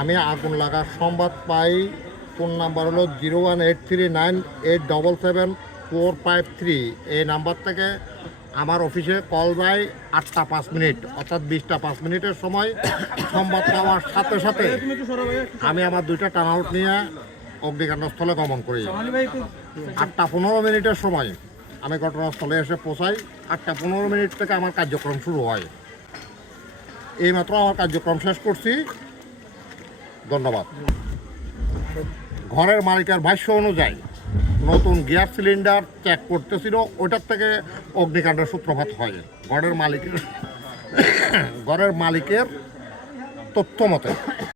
আমি আগুন লাগার সংবাদ পাই। ফোন নাম্বার হলো 01839877453। এই নাম্বার থেকে আমার অফিসে কল যায় 8টা 5 মিনিট, অর্থাৎ 20টা 5 মিনিটের সময়। সংবাদ পাওয়ার সাথে সাথে আমি আমার 2টা টার্নআউট নিয়ে অগ্নিকাণ্ডস্থলে গমন করি। 8টা 15 মিনিটের সময় আমি ঘটনাস্থলে এসে পৌঁছাই। 8টা 15 মিনিট থেকে আমার কার্যক্রম শুরু হয়। এইমাত্র আমার কার্যক্রম শেষ করছি। ধন্যবাদ। ঘরের মালিকের ভাষ্য অনুযায়ী নতুন গ্যাস সিলিন্ডার চেক করতেছিল, ওটার থেকে অগ্নিকাণ্ডের সূত্রপাত হয়। ঘরের মালিকের তথ্য মতে